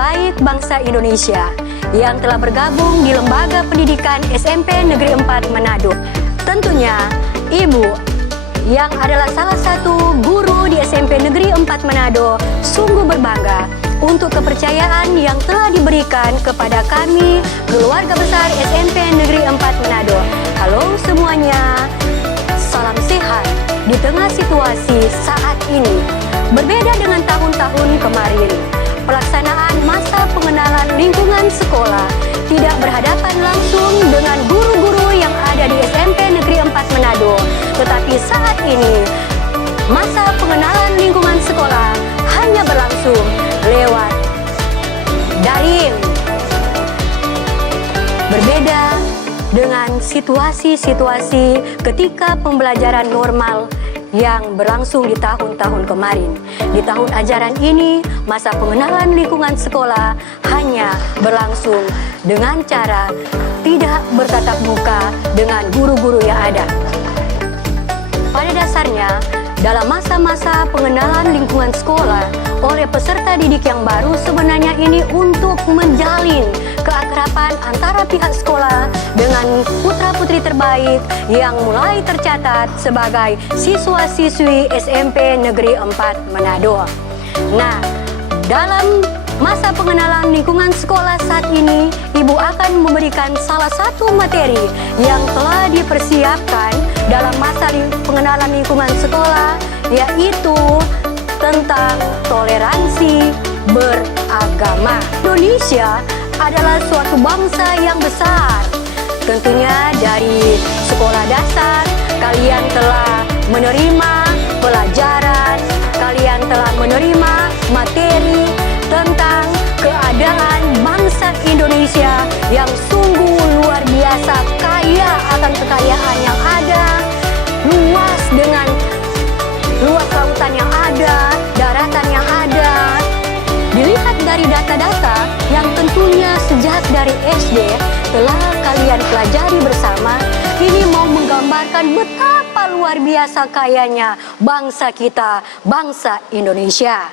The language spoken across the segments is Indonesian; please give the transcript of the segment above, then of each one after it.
terbaik bangsa Indonesia yang telah bergabung di Lembaga Pendidikan SMP Negeri 4 Manado. Tentunya Ibu yang adalah salah satu guru di SMP Negeri 4 Manado sungguh berbangga untuk kepercayaan yang telah diberikan kepada kami, keluarga besar SMP Negeri 4 Manado. Halo semuanya, salam sehat di tengah situasi saat ini. Berbeda dengan tahun-tahun kemarin, pelaksanaan masa pengenalan lingkungan sekolah tidak berhadapan langsung dengan guru-guru yang ada di SMP Negeri 4 Manado. Tetapi saat ini, masa pengenalan lingkungan sekolah hanya berlangsung lewat daring. Berbeda dengan situasi-situasi ketika pembelajaran normal yang berlangsung di tahun-tahun kemarin. Di tahun ajaran ini, masa pengenalan lingkungan sekolah hanya berlangsung dengan cara tidak bertatap muka dengan guru-guru yang ada. Pada dasarnya, dalam masa-masa pengenalan lingkungan sekolah oleh peserta didik yang baru, sebenarnya ini untuk menjalin keakraban antara pihak sekolah dengan putra-putri terbaik yang mulai tercatat sebagai siswa-siswi SMP Negeri 4 Manado. Nah, dalam masa pengenalan lingkungan sekolah saat ini, Ibu akan memberikan salah satu materi yang telah dipersiapkan dalam masa pengenalan lingkungan sekolah, yaitu tentang toleransi beragama. Indonesia adalah suatu bangsa yang besar. Tentunya dari sekolah dasar, kalian telah menerima pelajaran, kalian telah menerima materi tentang keadaan bangsa Indonesia yang sungguh luar biasa, kaya akan kekayaan yang ada, luas dengan luas lautan yang ada, daratan yang ada. Dilihat dari data-data yang tentunya sejak dari SD telah kalian pelajari bersama, ini mau menggambarkan betapa luar biasa kayanya bangsa kita, bangsa Indonesia.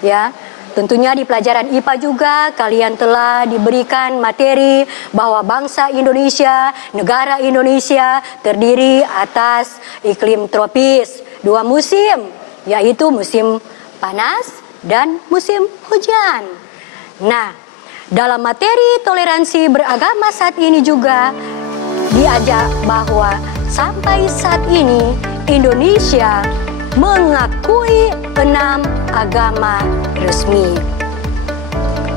Ya, tentunya di pelajaran IPA juga kalian telah diberikan materi bahwa bangsa Indonesia, negara Indonesia terdiri atas iklim tropis, 2 musim, yaitu musim panas dan musim hujan. Nah, dalam materi toleransi beragama saat ini juga diajak bahwa sampai saat ini Indonesia mengakui 6 agama resmi.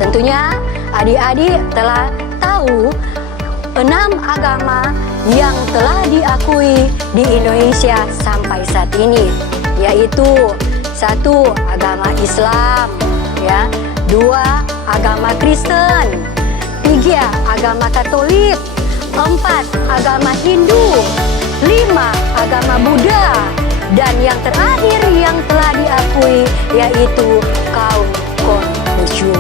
Tentunya adik-adik telah tahu 6 agama yang telah diakui di Indonesia sampai saat ini, yaitu 1. Agama Islam, ya, 2. Agama Kristen, 3. Agama Katolik, 4. Agama Hindu, 5. Agama Buddha, dan yang terakhir yang telah diakui yaitu kaum Konghucu.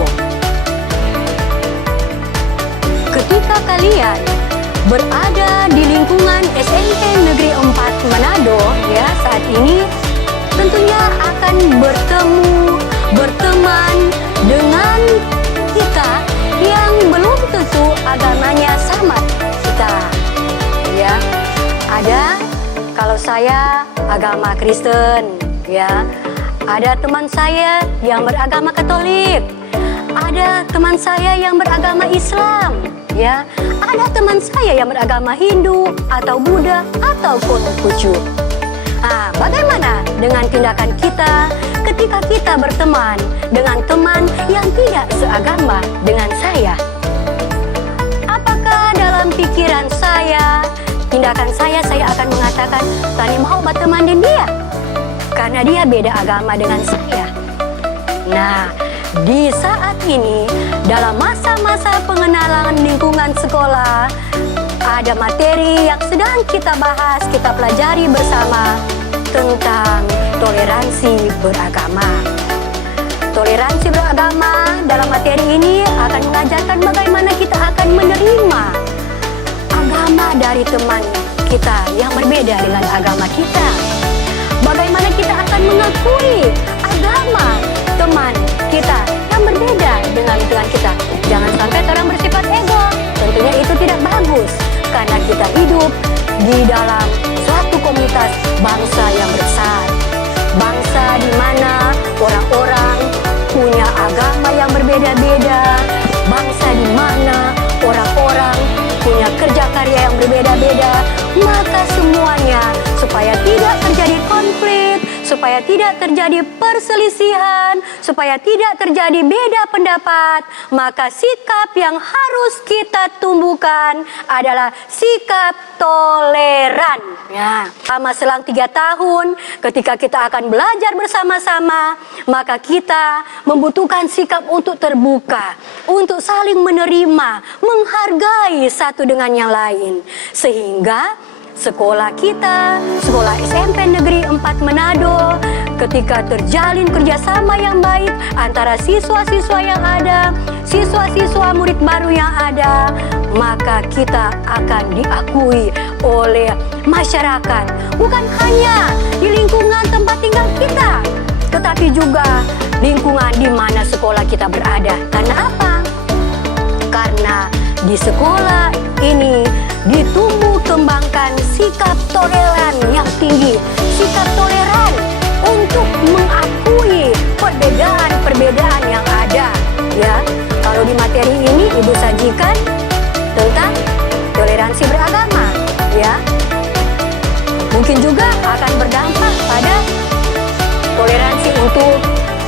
Ketika kalian berada di lingkungan SMP Negeri 4 Manado, ya, saat ini tentunya akan berteman dengan kita yang belum tentu agamanya sama kita. Ya, ada, kalau saya agama Kristen, ya, ada teman saya yang beragama Katolik, ada teman saya yang beragama Islam, ya, ada teman saya yang beragama Hindu atau Buddha atau Konghucu. Nah, bagaimana dengan tindakan kita ketika kita berteman dengan teman yang tidak seagama dengan saya? Apakah dalam pikiran saya, tindakan saya akan mengatakan, "Tani mau berteman dengan dia karena dia beda agama dengan saya"? Nah, di saat ini, dalam masa-masa pengenalan lingkungan sekolah, ada materi yang sedang kita bahas, kita pelajari bersama tentang toleransi beragama. Toleransi beragama dalam materi ini akan mengajarkan bagaimana kita akan menerima agama dari teman kita yang berbeda dengan agama kita. Bagaimana kita akan mengakui agama teman kita yang berbeda dengan kriteria yang berbeda-beda, maka semuanya supaya tidak terjadi konflik, supaya tidak terjadi perselisihan, supaya tidak terjadi beda pendapat, maka sikap yang harus kita tumbuhkan adalah sikap toleran. Ya, selama selang 3 tahun ketika kita akan belajar bersama-sama, maka kita membutuhkan sikap untuk terbuka, untuk saling menerima, menghargai satu dengan yang lain, sehingga sekolah kita, sekolah SMP Negeri 4 Manado, ketika terjalin kerjasama yang baik antara siswa-siswa yang ada, siswa-siswa murid baru yang ada, maka kita akan diakui oleh masyarakat, bukan hanya di lingkungan tempat tinggal kita, tetapi juga lingkungan di mana sekolah kita berada. Karena apa? Karena di sekolah ini ditumbuh kembangkan sikap toleran yang tinggi, sikap toleran untuk mengakui perbedaan-perbedaan yang ada. Ya, kalau di materi ini Ibu sajikan tentang toleransi beragama, ya. Mungkin juga akan berdampak pada toleransi untuk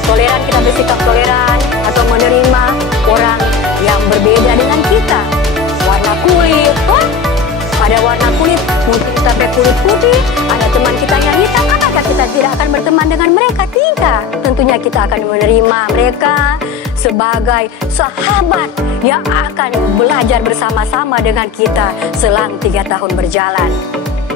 toleran, kita bersikap toleran atau menerima orang yang berbeda dengan kita. Warna kulit, ada warna kulit, mungkin kita berkulit putih, ada teman kita yang hitam, apakah kita tidak akan berteman dengan mereka? Tidak, tentunya kita akan menerima mereka sebagai sahabat yang akan belajar bersama-sama dengan kita selang 3 tahun berjalan.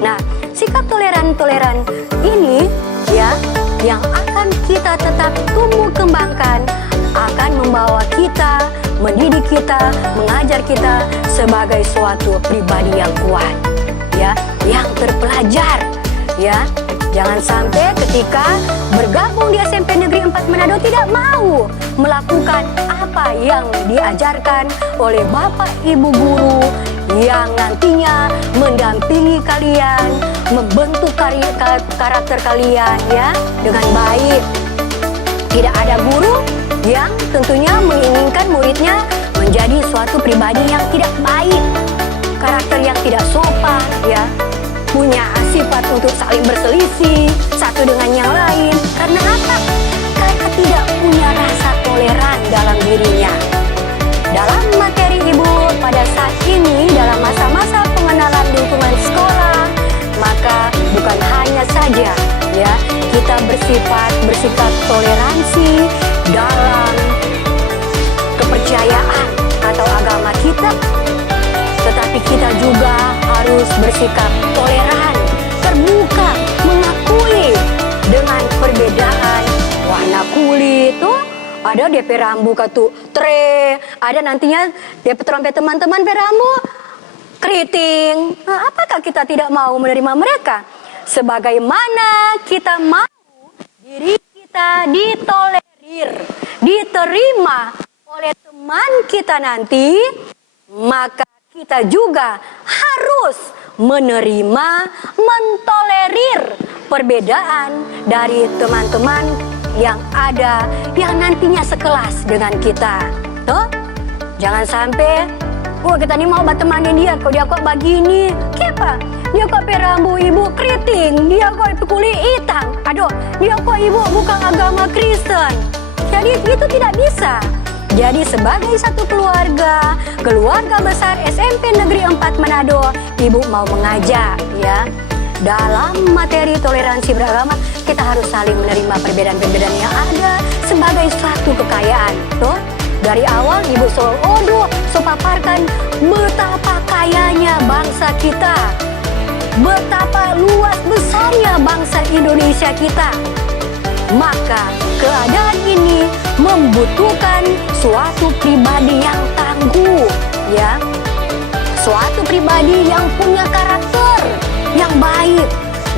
Nah, sikap toleran ini ya, yang akan kita tetap tumbuh kembangkan, akan membawa kita, mendidik kita, mengajar kita sebagai suatu pribadi yang kuat, ya, yang terpelajar, ya. Jangan sampai ketika bergabung di SMP Negeri 4 Manado tidak mau melakukan apa yang diajarkan oleh Bapak Ibu guru yang nantinya mendampingi kalian, membentuk karakter kalian, ya, dengan baik. Tidak ada guru yang tentunya menginginkan muridnya menjadi suatu pribadi yang tidak baik, karakter yang tidak sopan, ya, punya sifat untuk saling berselisih satu dengan yang lain. Karena apa? Karena tidak punya rasa toleran dalam dirinya. Dalam materi Ibu pada saat ini, dalam masa-masa pengenalan lingkungan sekolah, maka bukan hanya saja, ya, kita bersikap toleransi dalam kepercayaan atau agama kita, tetapi kita juga harus bersikap toleran, terbuka, mengakui dengan perbedaan warna kulit, tuh ada DP rambu katu tre, ada nantinya DP trompet teman-teman perambu keriting. Nah, apakah kita tidak mau menerima mereka? Sebagaimana kita mau diri kita ditolerir, diterima oleh teman kita nanti, maka kita juga harus menerima, mentolerir perbedaan dari teman-teman yang ada, yang nantinya sekelas dengan kita. Tuh, jangan sampai kita ini mau bertemanin dia, kok dia kok begini, kenapa? Dia kok perambu Ibu keriting, dia kok kulit hitam. Aduh, dia kok Ibu bukan agama Kristen. Jadi itu tidak bisa. Jadi sebagai satu keluarga besar SMP Negeri 4 Manado, Ibu mau mengajak, ya, dalam materi toleransi beragama, kita harus saling menerima perbedaan-perbedaan yang ada sebagai suatu kekayaan. Tuh, dari awal Ibu paparkan betapa kayanya bangsa kita, betapa luas besarnya bangsa Indonesia kita. Maka keadaan ini membutuhkan suatu pribadi yang tangguh, ya, suatu pribadi yang punya karakter yang baik,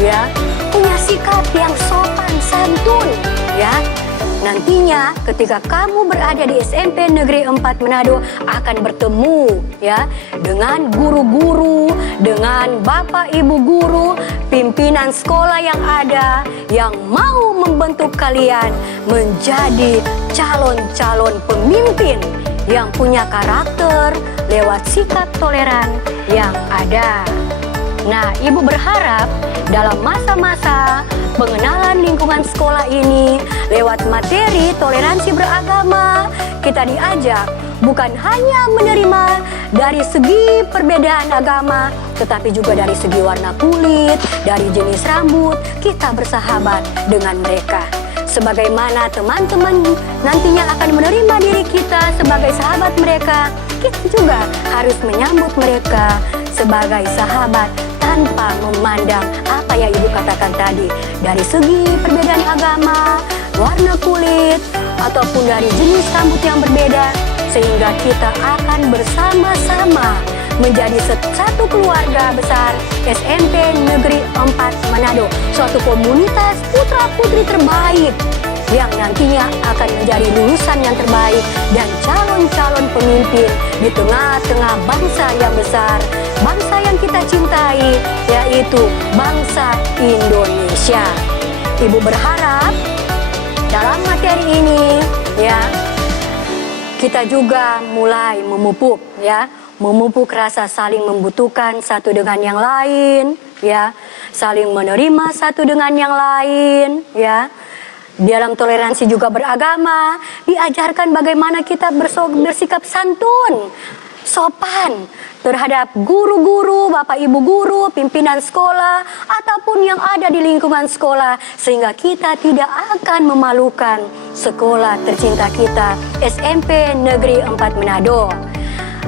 ya, punya sikap yang sopan santun, ya. Nantinya ketika kamu berada di SMP Negeri 4 Manado akan bertemu, ya, dengan guru-guru, dengan Bapak Ibu guru, pimpinan sekolah yang ada yang mau membentuk kalian menjadi calon-calon pemimpin yang punya karakter lewat sikap toleran yang ada. Nah, Ibu berharap dalam masa-masa pengenalan lingkungan sekolah ini lewat materi toleransi beragama, kita diajak bukan hanya menerima dari segi perbedaan agama, tetapi juga dari segi warna kulit, dari jenis rambut, kita bersahabat dengan mereka. Sebagaimana teman-teman nantinya akan menerima diri kita sebagai sahabat mereka, kita juga harus menyambut mereka sebagai sahabat tanpa memandang apa yang Ibu katakan tadi, dari segi perbedaan agama, warna kulit, ataupun dari jenis rambut yang berbeda, sehingga kita akan bersama-sama menjadi satu keluarga besar SMP Negeri 4 Manado, suatu komunitas putra-putri terbaik yang nantinya akan menjadi lulusan yang terbaik dan calon-calon pemimpin di tengah-tengah bangsa yang besar, bangsa yang kita cintai, yaitu bangsa Indonesia. Ibu berharap dalam materi ini kita juga mulai memupuk rasa saling membutuhkan satu dengan yang lain, saling menerima satu dengan yang lain, Dalam toleransi juga beragama, diajarkan bagaimana kita bersikap santun, sopan terhadap guru-guru, bapak ibu guru, pimpinan sekolah, ataupun yang ada di lingkungan sekolah, sehingga kita tidak akan memalukan sekolah tercinta kita, SMP Negeri 4 Manado.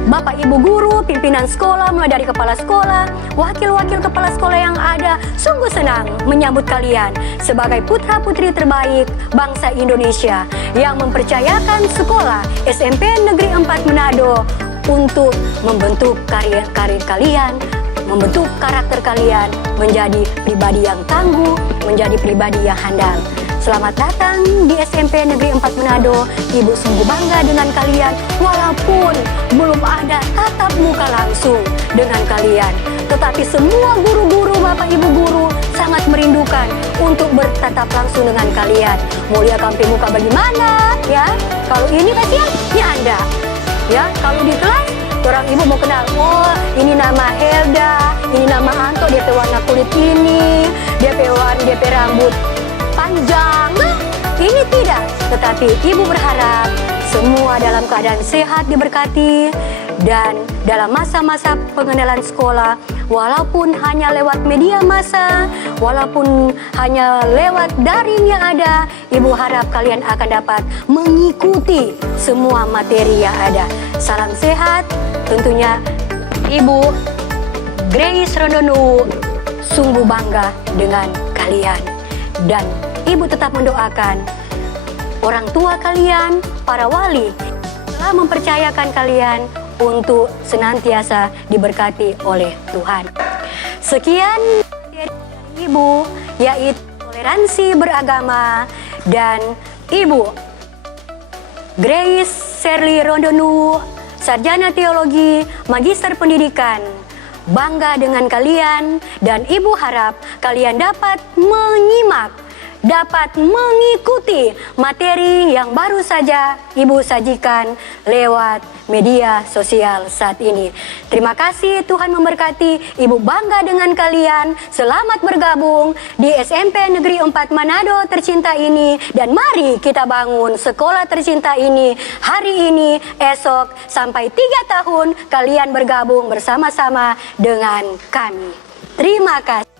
Bapak ibu guru, pimpinan sekolah, mulai dari kepala sekolah, wakil-wakil kepala sekolah yang ada, sungguh senang menyambut kalian sebagai putra-putri terbaik bangsa Indonesia yang mempercayakan sekolah SMP Negeri 4 Manado untuk membentuk karir kalian, membentuk karakter kalian menjadi pribadi yang tangguh, menjadi pribadi yang handal. Selamat datang di SMP Negeri 4 Manado. Ibu sungguh bangga dengan kalian, walaupun belum ada tatap muka langsung dengan kalian. Tetapi semua guru-guru, bapak ibu guru sangat merindukan untuk bertatap langsung dengan kalian. Mulia kampi muka bagaimana? Kalau ini kasihan, ini Anda. Kalau di kelas, orang ibu mau kenal, oh ini nama Helda, ini nama Anto, DP warna kulit ini, DP rambut panjang. Ini tidak, tetapi ibu berharap semua dalam keadaan sehat diberkati, dan dalam masa-masa pengenalan sekolah, walaupun hanya lewat media massa, walaupun hanya lewat daring yang ada, ibu harap kalian akan dapat mengikuti semua materi yang ada. Salam sehat, tentunya Ibu Grace Rondonuwu sungguh bangga dengan kalian. Dan ibu tetap mendoakan orang tua kalian, para wali, telah mempercayakan kalian untuk senantiasa diberkati oleh Tuhan. Sekian dari Ibu, yaitu toleransi beragama, dan Ibu Grace Sherly Rondonuwu, sarjana teologi, magister pendidikan. Bangga dengan kalian, dan ibu harap kalian dapat menyimak, dapat mengikuti materi yang baru saja ibu sajikan lewat media sosial saat ini. Terima kasih, Tuhan memberkati. Ibu bangga dengan kalian. Selamat bergabung di SMP Negeri 4 Manado tercinta ini, dan mari kita bangun sekolah tercinta ini hari ini, esok, sampai 3 tahun kalian bergabung bersama-sama dengan kami. Terima kasih.